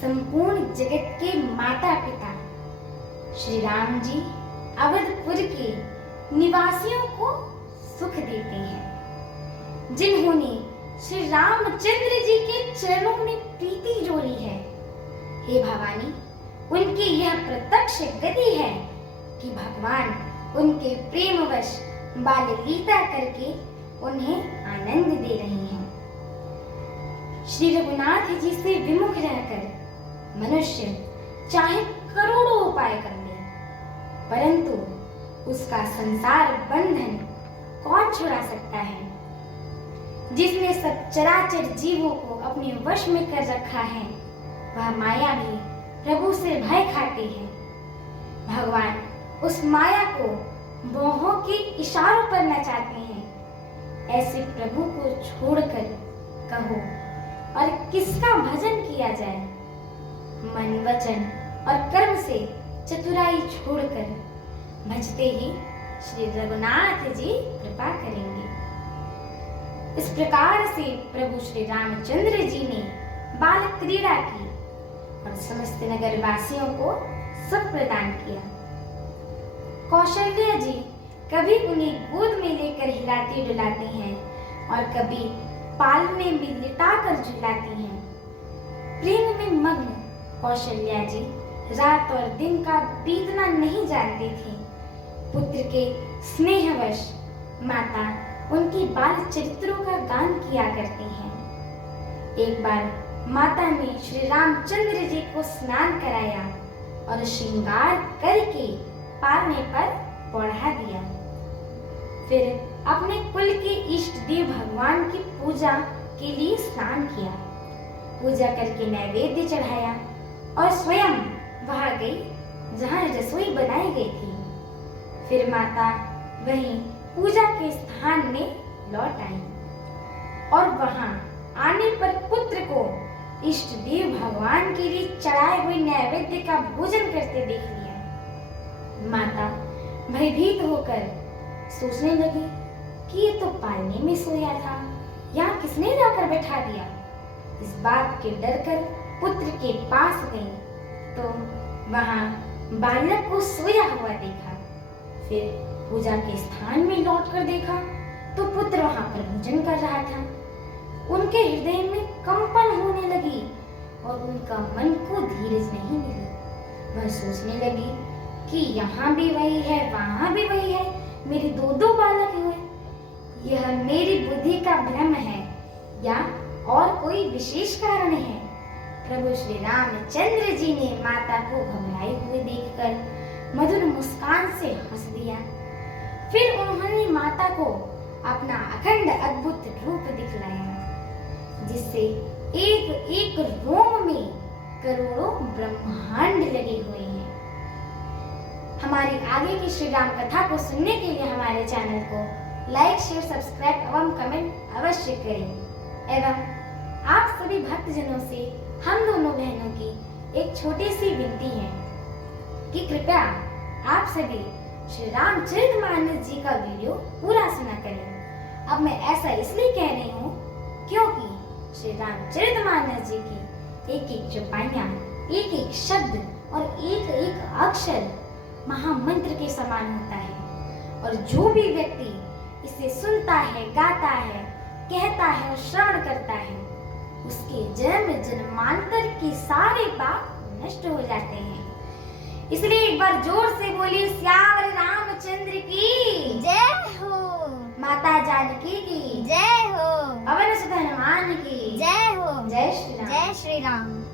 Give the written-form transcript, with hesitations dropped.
संपूर्ण जगत के माता पिता श्री राम जी अवधपुर के निवासियों को सुख देते हैं, जिन्होंने श्री रामचंद्र जी के चरणों में प्रीति जोड़ी है। हे भवानी, उनकी यह प्रत्यक्ष गति है कि भगवान उनके प्रेमवश बाल लीला करके उन्हें आनंद दे रहे हैं। श्री रघुनाथ जी से विमुख रहकर मनुष्य चाहे करोड़ों उपाय कर ले, परंतु उसका संसार बंधन कौन छुड़ा सकता है? जिसने सब चराचर जीवों को अपने वश में कर रखा है, वह माया भी प्रभु से भय खाती है। भगवान उस माया को मोहों के इशारों पर नचाते हैं। ऐसे प्रभु को छोड़कर कहो और किसका भजन किया जाए? मन वचन और कर्म से चतुराई छोड़कर भजते ही श्री रघुनाथ जी कृपा करेंगे। इस प्रकार से प्रभु श्री रामचंद्र जी ने बाल क्रीड़ा की और समस्त नगर वासियों को सुख प्रदान किया। कौशल्या जी कभी उन्हें गोद में लेकर हिलाती डुलाती हैं और कभी पालने में लिटाकर झुलाती हैं। प्रेम में मग्न कौशल्या जी रात और दिन का बीतना नहीं जानती थी। पुत्र के स्नेहवश माता उनके बाल चरित्रों का गान किया करती हैं। एक बार माता ने श्री रामचंद्र जी को स्नान कराया और श्रृंगार करके पारने पर बढ़ा दिया। फिर अपने कुल के इष्ट देव भगवान की पूजा के लिए स्नान किया, पूजा करके नैवेद्य चढ़ाया और स्वयं वहां गई जहां रसोई बनाई गई थी। फिर माता वहीं पूजा के स्थान में लौट आई और वहां आने पर पुत्र को इष्ट देव भगवान के लिए चढ़ाए हुए नैवेद्य का भोजन करते देख लिया। माता भयभीत होकर सोचने लगी कि ये तो पालने में सोया था, यहाँ किसने लाकर बैठा दिया। इस बात के डर कर पुत्र के पास गई तो वहां बालक को सोया हुआ देखा। फिर पूजा के स्थान में लौटकर देखा तो पुत्र वहां पर भोजन कर रहा था। उनके हृदय में कंपन होने लगी और उनका मन को धीरज नहीं मिली। वह सोचने लगी कि यहाँ भी वही है, वहां भी वही है, मेरे दो बालक हुए। यह मेरी बुद्धि का भ्रम है या और कोई विशेष कारण है। प्रभु श्री रामचंद्र जी ने माता को घबराए हुए देखकर मधुर मुस्कान से हंस दिया। फिर उन्होंने माता को अपना अखंड अद्भुत रूप दिखलाया, जिससे एक एक रोम में करोड़ों ब्रह्मांड लगे हुए हैं। हमारी आगे की श्री राम कथा को सुनने के लिए हमारे चैनल को लाइक, शेयर, सब्सक्राइब एवं कमेंट अवश्य करें। एवं आप सभी भक्तजनों से हम दोनों बहनों की एक छोटी सी विनती है कि कृपया आप सभी श्री रामचरितमानस जी का वीडियो पूरा सुना करें। अब मैं ऐसा इसलिए कह रही हूँ क्योंकि श्री रामचरितमानस जी की एक एक चौपाइयाँ, एक एक शब्द और एक एक अक्षर महामंत्र के समान होता है और जो भी व्यक्ति इसे सुनता है, गाता है, कहता है और श्रवण करता है, उसके जन्म जन्मांतर के सारे पाप नष्ट हो जाते हैं। इसलिए एक बार जोर से बोलिए श्याम रामचंद्र की जय हो, माता जानकी की जय हो, पवन सुत हनुमान की जय हो, जय श्री राम। जय श्री राम।